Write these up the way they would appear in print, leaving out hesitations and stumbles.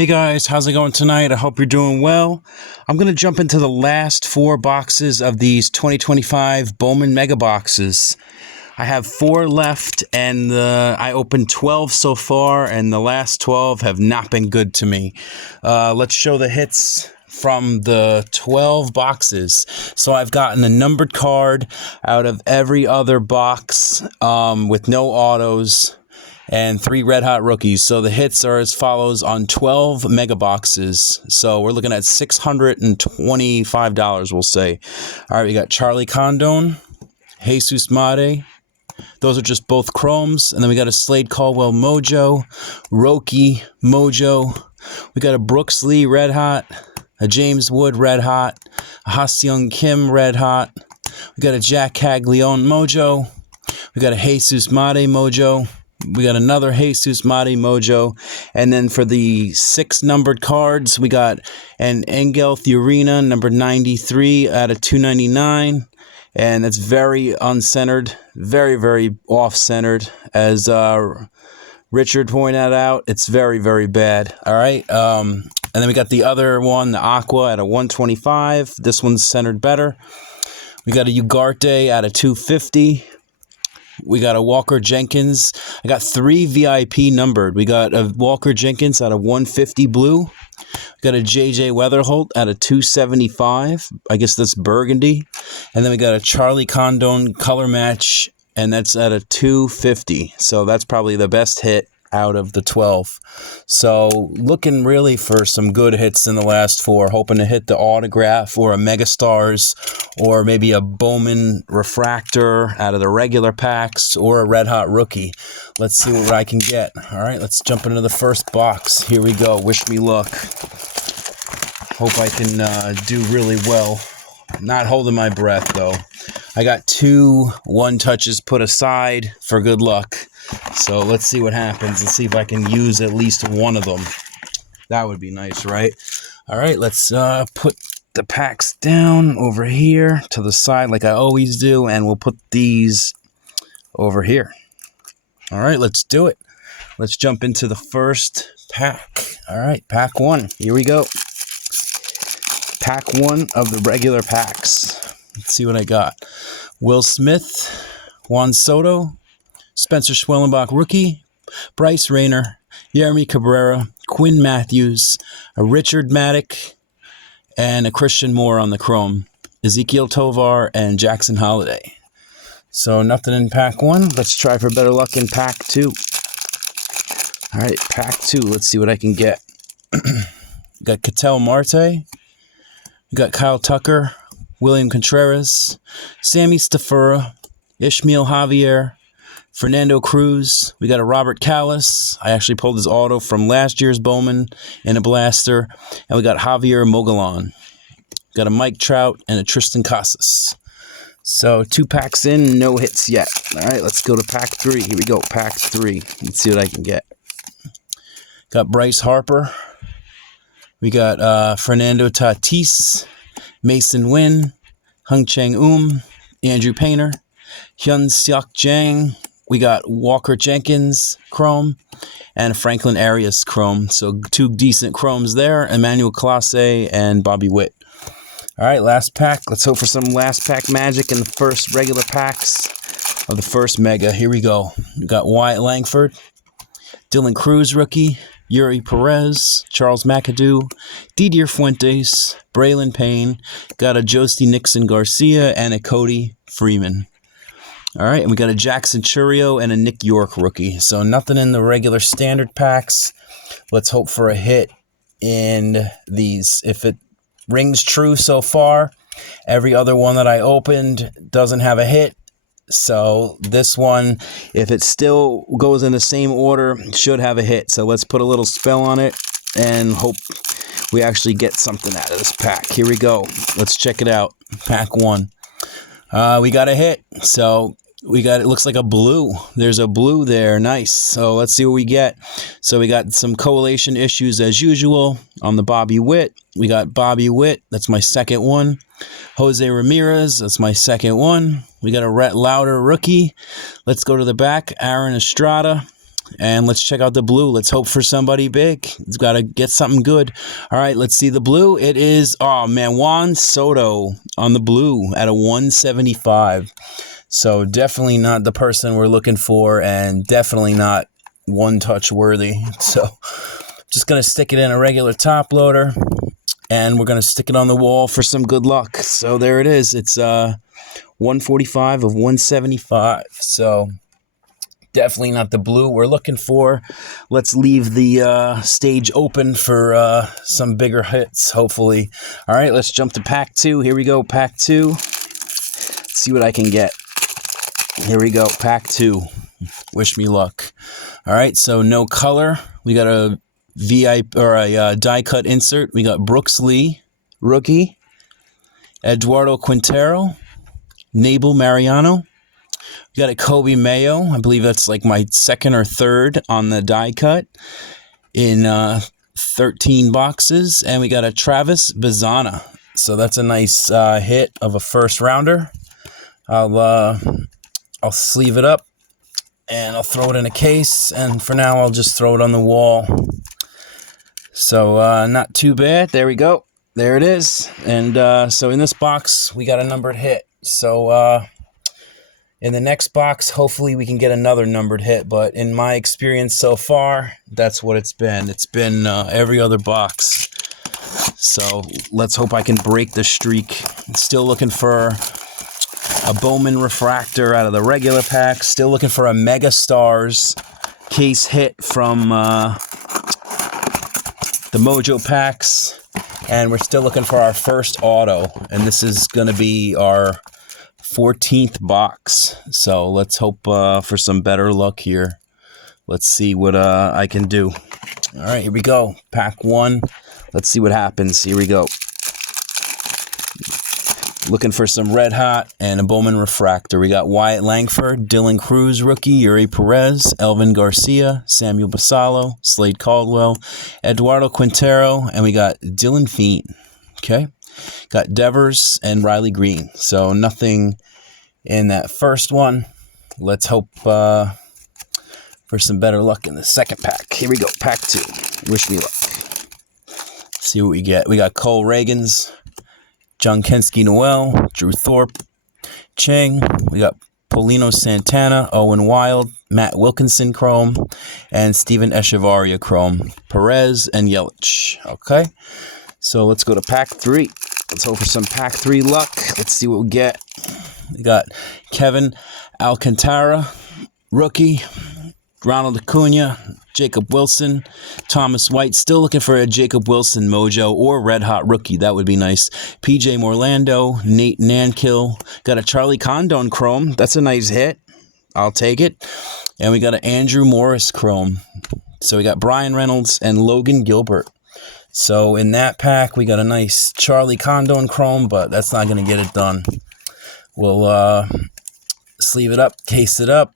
Hey guys, how's it going tonight? I hope you're doing well. I'm going to jump into the last 4 boxes of these 2025 Bowman Mega Boxes. I have 4 left, and I opened 12 so far, and the last 12 have not been good to me. Let's show the hits from the 12 boxes. So I've gotten a numbered card out of every other box with no autos, and 3 red hot rookies. So the hits are as follows on 12 mega boxes. So we're looking at $625, we'll say. All right, we got Charlie Condon, Jesus Made. Those are just both chromes. And then we got a Slade Caldwell Mojo, Roki Mojo. We got a Brooks Lee Red Hot, a James Wood Red Hot, a Ha-Seong Kim Red Hot. We got a Jack Caglione Mojo. We got a Jesus Made Mojo. We got another Jesus Made Mojo. And then for the 6 numbered cards, we got an Engel Fiorina, number 93 out of 299. And that's very uncentered, very, very off-centered. As Richard pointed out, it's very, very bad. All right. And then we got the other one, the Aqua, at a 125. This one's centered better. We got a Ugarte out of 250. We got a Walker Jenkins. I got 3 VIP numbered. We got a Walker Jenkins out of 150 blue. We got a JJ Weatherholt out of 275. I guess that's burgundy. And then we got a Charlie Condon color match, and that's at a 250. So that's probably the best hit out of the 12. So looking really for some good hits in the last 4, hoping to hit the autograph or a Megastars or maybe a Bowman refractor out of the regular packs or a red hot rookie. Let's see what I can get. All right, let's jump into the first box. Here we go. Wish me luck. Hope I can do really well. Not holding my breath though. I got 2 one-touches put aside for good luck. So let's see what happens and see if I can use at least one of them. That would be nice, right? All right, let's put the packs down over here to the side like I always do, and we'll put these over here. All right, let's do it. Let's jump into the first pack. All right, pack 1. Here we go. Pack 1 of the regular packs. Let's see what I got. Will Smith, Juan Soto, Spencer Schwellenbach rookie, Bryce Rayner, Jeremy Cabrera, Quinn Matthews, a Richard Maddock, and a Christian Moore on the chrome, Ezekiel Tovar, and Jackson Holiday. So nothing in pack 1. Let's try for better luck in pack 2. All right, pack 2. Let's see what I can get. Got Ketel Marte. We got Kyle Tucker, William Contreras, Sammy Stafura, Ishmael Javier, Fernando Cruz. We got a Robert Callis. I actually pulled his auto from last year's Bowman in a blaster. And we got Javier Mogollon. Got a Mike Trout and a Tristan Casas. So 2 packs in, no hits yet. All right, let's go to pack 3. Here we go, pack 3. Let's see what I can get. Got Bryce Harper. We got Fernando Tatis, Mason Wynn, Hung Chang Andrew Painter, Hyun Seok Jang. We got Walker Jenkins chrome and Franklin Arias chrome. So 2 decent chromes there. Emmanuel Clase and Bobby Witt. All right, last pack. Let's hope for some last pack magic in the first regular packs of the first mega. Here we go. We got Wyatt Langford, Dylan Cruz rookie, Yuri Perez, Charles McAdoo, Didier Fuentes, Braylon Payne, got a Josti Nixon Garcia, and a Cody Freeman. All right, and we got a Jackson Churio and a Nick York rookie. So nothing in the regular standard packs. Let's hope for a hit in these. If it rings true so far, every other one that I opened doesn't have a hit. So this one, if it still goes in the same order, should have a hit. So let's put a little spell on it and hope we actually get something out of this pack. Here we go. Let's check it out. Pack 1. We got a hit. So we got, it looks like a blue. There's a blue there. Nice. So let's see what we get. So we got some correlation issues as usual on the Bobby Witt. We got Bobby Witt. That's my second one. Jose Ramirez. That's my second one. We got a Rhett Lauder rookie. Let's go to the back. Aaron Estrada. And let's check out the blue. Let's hope for somebody big. It's got to get something good. All right, let's see the blue. It is, oh man, Juan Soto on the blue at a 175. So definitely not the person we're looking for, and definitely not one-touch worthy. So just going to stick it in a regular top loader, and we're going to stick it on the wall for some good luck. So there it is. It's 145 of 175. So definitely not the blue we're looking for. Let's leave the stage open for some bigger hits, hopefully. All right, let's jump to pack 2. Here we go, pack 2. Let's see what I can get. Here we go, pack 2. Wish me luck. All right, so no color. We got a VIP or a die cut insert. We got Brooks Lee, rookie. Eduardo Quintero, Nabel Mariano. We got a Kobe Mayo. I believe that's like my second or third on the die cut in 13 boxes. And we got a Travis Bazzana. So that's a nice hit of a first rounder. I'll sleeve it up and I'll throw it in a case. And for now, I'll just throw it on the wall. So not too bad. There we go. There it is. And so in this box, we got a numbered hit. So in the next box, hopefully we can get another numbered hit. But in my experience so far, that's what it's been. It's been every other box. So let's hope I can break the streak. Still looking for a Bowman refractor out of the regular pack. Still looking for a Mega Stars case hit from the Mojo packs. And we're still looking for our first auto. And this is going to be our 14th box. So let's hope for some better luck here. Let's see what I can do. All right, here we go. Pack 1. Let's see what happens. Here we go. Looking for some red hot and a Bowman refractor. We got Wyatt Langford, Dylan Cruz, rookie, Yuri Perez, Elvin Garcia, Samuel Basallo, Slade Caldwell, Eduardo Quintero, and we got Dylan Feen. Okay. Got Devers and Riley Green. So nothing in that first one. Let's hope for some better luck in the second pack. Here we go. Pack 2. Wish me luck. See what we get. We got Cole Reagans, John Kensky Noel, Drew Thorpe, Chang. We got Paulino Santana, Owen Wild, Matt Wilkinson Chrome, and Steven Echevarria Chrome, Perez, and Yelich. Okay. So let's go to pack 3. Let's hope for some pack 3 luck. Let's see what we get. We got Kevin Alcantara, rookie. Ronald Acuna, Jacob Wilson, Thomas White. Still looking for a Jacob Wilson Mojo or Red Hot rookie. That would be nice. PJ Morlando, Nate Nankill. Got a Charlie Condon Chrome. That's a nice hit. I'll take it. And we got an Andrew Morris Chrome. So we got Brian Reynolds and Logan Gilbert. So in that pack, we got a nice Charlie Condon Chrome, but that's not going to get it done. We'll sleeve it up, case it up,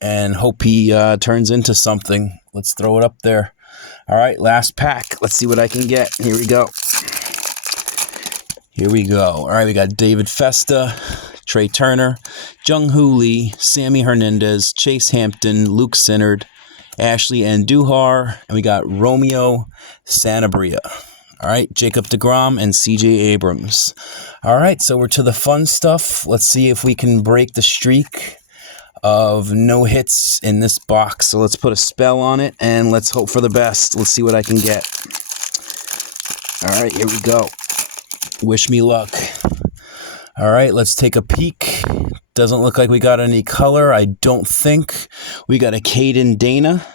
and hope he turns into something. Let's throw it up there. All right, last pack. Let's see what I can get. Here we go. Here we go. All right, we got David Festa, Trey Turner, Jung-Hoo Lee, Sammy Hernandez, Chase Hampton, Luke Sinnard, Ashley Andujar, and we got Romeo Sanabria. All right, Jacob deGrom and CJ Abrams. All right, so we're to the fun stuff. Let's see if we can break the streak of no hits in this box. So let's put a spell on it and let's hope for the best. Let's see what I can get. All right, here we go. Wish me luck. All right, let's take a peek. Doesn't look like we got any color, I don't think. We got a Caden Dana,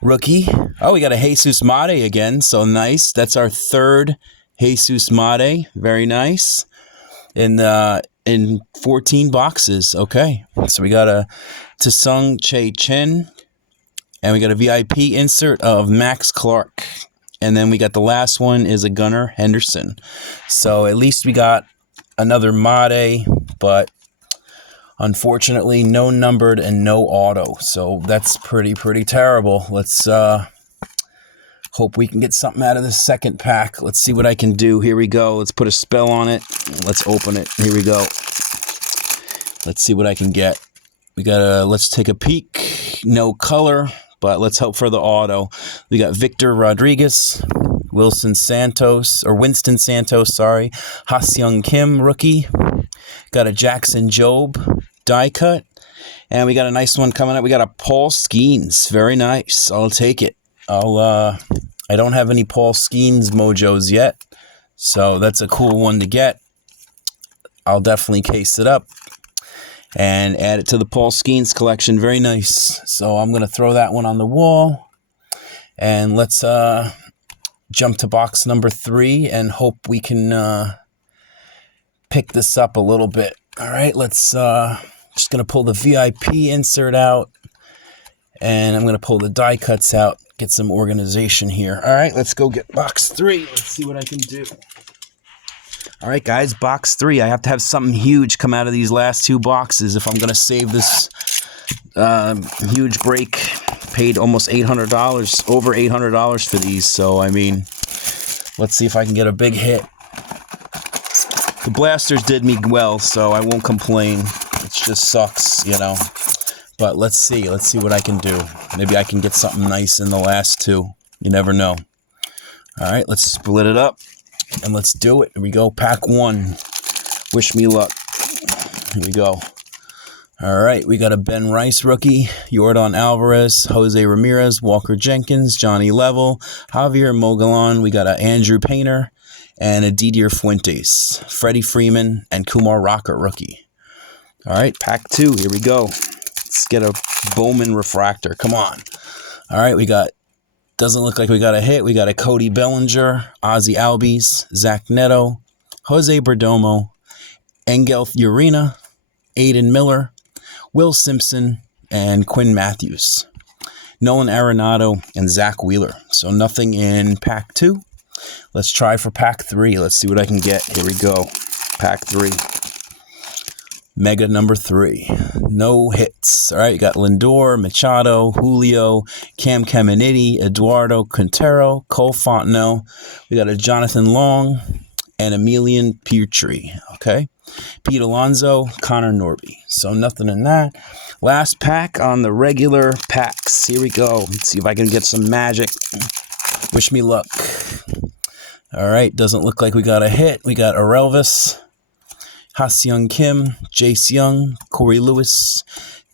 rookie. Oh, we got a Jesus Mate again, so nice. That's our third Jesus Mate. Very nice. In 14 boxes. Okay. So we got a Tsung Che Chen, and we got a VIP insert of Max Clark. And then we got the last one is a Gunnar Henderson. So at least we got another Mate, but unfortunately no numbered and no auto. So that's pretty terrible. Let's hope we can get something out of the second pack. Let's see what I can do. Here we go. Let's put a spell on it. Let's open it. Here we go. Let's see what I can get. let's take a peek. No color, but let's hope for the auto. We got Victor Rodriguez, Winston Santos, sorry. Ha-Seong Kim, rookie. Got a Jackson Jobe, die cut. And we got a nice one coming up. We got a Paul Skeens. Very nice. I'll take it. I don't have any Paul Skeens mojos yet, so that's a cool one to get. I'll definitely case it up and add it to the Paul Skeens collection. Very nice. So I'm going to throw that one on the wall. And let's jump to box number 3 and hope we can pick this up a little bit. All right, let's just going to pull the VIP insert out. And I'm going to pull the die cuts out, get some organization here. All right, let's go get box 3. Let's see what I can do. All right, guys, box 3. I have to have something huge come out of these last 2 boxes if I'm going to save this huge break. Paid almost $800, over $800 for these. So, I mean, let's see if I can get a big hit. The blasters did me well, so I won't complain. It just sucks, you know. But let's see what I can do. Maybe I can get something nice in the last 2. You never know. All right, let's split it up. And let's do it. Here we go. Pack 1. Wish me luck. Here we go. All right. We got a Ben Rice rookie, Yordan Alvarez, Jose Ramirez, Walker Jenkins, Johnny Level, Javier Mogollon. We got a Andrew Painter and a Didier Fuentes, Freddie Freeman, and Kumar Rocker rookie. All right. Pack 2. Here we go. Let's get a Bowman refractor. Come on. All right. Doesn't look like we got a hit. We got a Cody Bellinger, Ozzy Albies, Zach Neto, Jose Perdomo, Engel Urena, Aiden Miller, Will Simpson, and Quinn Matthews. Nolan Arenado, and Zach Wheeler. So nothing in pack 2. Let's try for pack 3. Let's see what I can get. Here we go. Pack 3. Mega number 3. No hits. All right, you got Lindor, Machado, Julio, Cam Caminiti, Eduardo Quintero, Cole Fontenot. We got a Jonathan Long and Emilian Petrie. Okay. Pete Alonso, Connor Norby. So nothing in that. Last pack on the regular packs. Here we go. Let's see if I can get some magic. Wish me luck. All right, doesn't look like we got a hit. We got Orelvis, Ha-Seong Kim, Jace Young, Corey Lewis,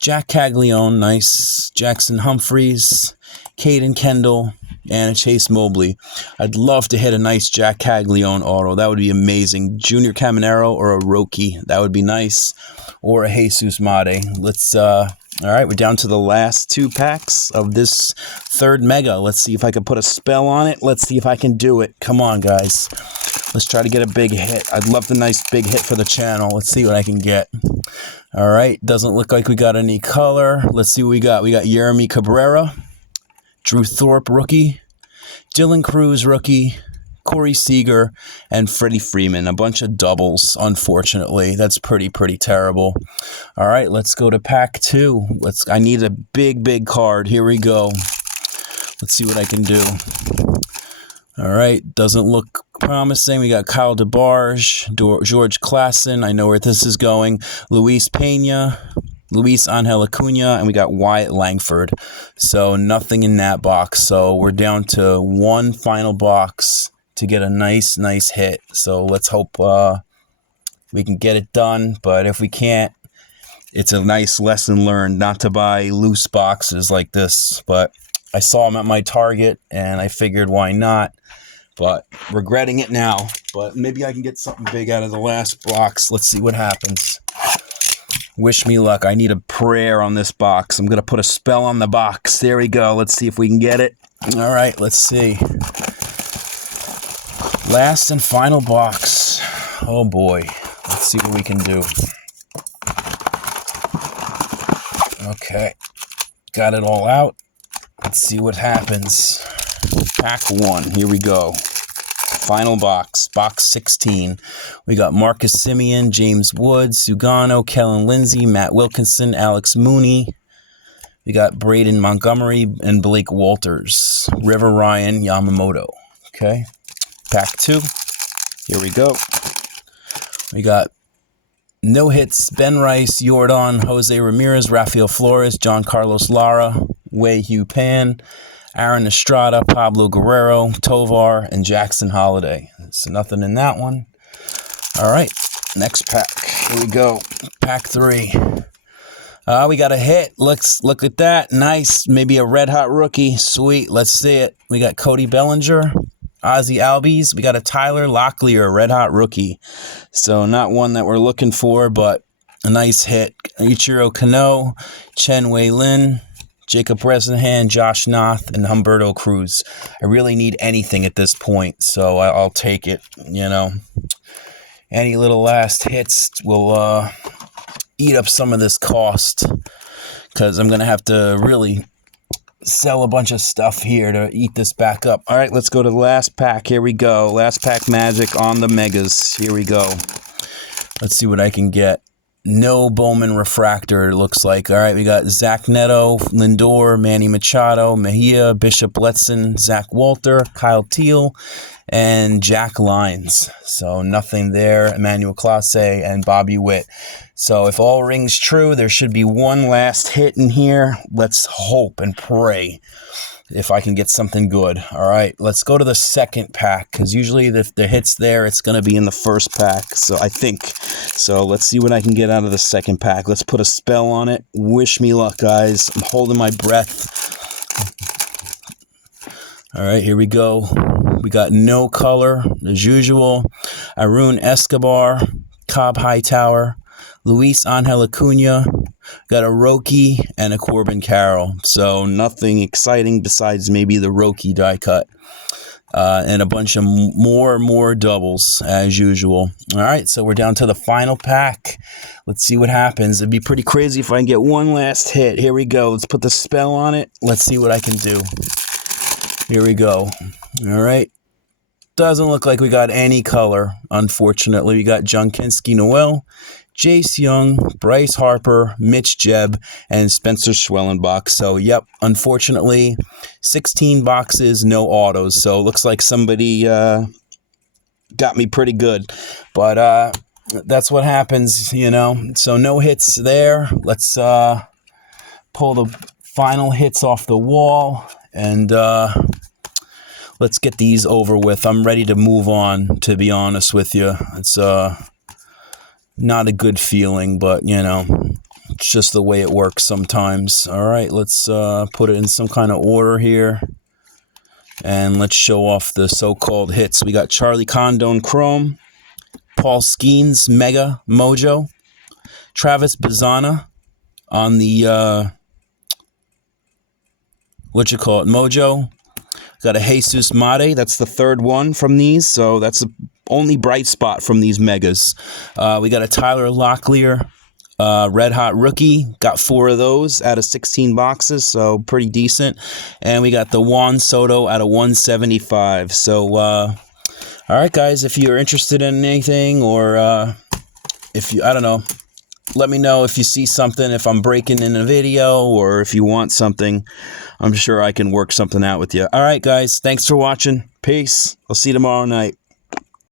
Jack Caglione, nice, Jackson Humphreys, Caden Kendall, and a Chase Mobley. I'd love to hit a nice Jack Caglione auto. That would be amazing. Junior Caminero or a Roki. That would be nice. Or a Jesus Mate. Let's, all right, we're down to the last 2 packs of this 3rd mega. Let's see if I can put a spell on it. Let's see if I can do it. Come on, guys. Let's try to get a big hit. I'd love the nice big hit for the channel. Let's see what I can get. All right. Doesn't look like we got any color. Let's see what we got. We got Yeremy Cabrera, Drew Thorpe, rookie, Dylan Cruz, rookie, Corey Seager, and Freddie Freeman. A bunch of doubles, unfortunately. That's pretty terrible. All right. Let's go to pack 2. I need a big card. Here we go. Let's see what I can do. All right, doesn't look promising. We got Kyle DeBarge, George Klassen. I know where this is going. Luis Pena, Luis Angel Acuna, and we got Wyatt Langford. So nothing in that box. So we're down to 1 final box to get a nice hit. So let's hope we can get it done. But if we can't, it's a nice lesson learned not to buy loose boxes like this. But I saw them at my Target, and I figured why not. But regretting it now. But maybe I can get something big out of the last box. Let's see what happens. Wish me luck. I need a prayer on this box. I'm going to put a spell on the box. There we go. Let's see if we can get it. All right, let's see. Last and final box. Oh, boy. Let's see what we can do. Okay. Got it all out. Let's see what happens. Pack 1. Here we go. Final box. Box 16. We got Marcus Semien, James Woods, Sugano, Kellen Lindsay, Matt Wilkinson, Alex Mooney. We got Braden Montgomery and Blake Walters. River Ryan Yamamoto. Okay. Pack 2. Here we go. We got No hits, Ben Rice, Yordan, Jose Ramirez, Rafael Flores, John Carlos Lara, Wei Hu Pan, Aaron Estrada, Pablo Guerrero, Tovar, and Jackson Holiday. So nothing in that one. All right, next pack. Here we go. Pack 3. We got a hit. Look at that. Nice. Maybe a red hot rookie. Sweet. Let's see it. We got Cody Bellinger, Ozzy Albies. We got a Tyler Locklear, red hot rookie. So not one that we're looking for, but a nice hit. Ichiro Kano, Chen Wei Lin, Jacob Bresnahan, Josh Noth, and Humberto Cruz. I really need anything at this point, so I'll take it. You know, any little last hits will eat up some of this cost, because I'm going to have to really sell a bunch of stuff here to eat this back up. All right, let's go to the last pack. Here we go. Last pack magic on the megas. Here we go. Let's see what I can get. No Bowman refractor, it looks like. All right, we got Zach Neto, Lindor, Manny Machado, Mejia, Bishop Letson, Zach Walter, Kyle Teal, and Jack Lyons. So nothing there. Emmanuel Clase and Bobby Witt. So if all rings true, there should be one last hit in here. Let's hope and pray if I can get something good. All right, let's go to the second pack, because usually if the hit's there, it's going to be in the first pack, so I think. So let's see what I can get out of the second pack. Let's put a spell on it. Wish me luck, guys. I'm holding my breath. All right, here we go. We got no color, as usual. Arun Escobar, Cobb Hightower, Luis Angel Acuna, got a Roki and a Corbin Carroll. So nothing exciting besides maybe the Roki die cut. And a bunch of more doubles as usual. All right, so we're down to the final pack. Let's see what happens. It'd be pretty crazy if I can get one last hit. Here we go. Let's put the spell on it. Let's see what I can do. Here we go. All right. Doesn't look like we got any color, unfortunately. We got John Kinski Noel, Jace Young, Bryce Harper, Mitch Jebb, and Spencer Schwellenbach. So, yep, unfortunately, 16 boxes, no autos. So, looks like somebody got me pretty good. But that's what happens, you know. So, no hits there. Let's pull the final hits off the wall, and let's get these over with. I'm ready to move on, to be honest with you. It's not a good feeling, but, you know, it's just the way it works sometimes. All right, let's put it in some kind of order here. And let's show off the so-called hits. We got Charlie Condon Chrome, Paul Skeens Mega Mojo, Travis Bazzana on the, Mojo. Got a Jesus Mate. That's the third one from these, so that's the only bright spot from these megas. We got a Tyler Locklear Red Hot Rookie. Got 4 of those out of 16 boxes, so pretty decent. And we got the Juan Soto out of 175. So, all right, guys, if you're interested in anything, or if you, I don't know, let me know if you see something, if I'm breaking in a video, or if you want something. I'm sure I can work something out with you. All right, guys, thanks for watching. Peace. I'll see you tomorrow night.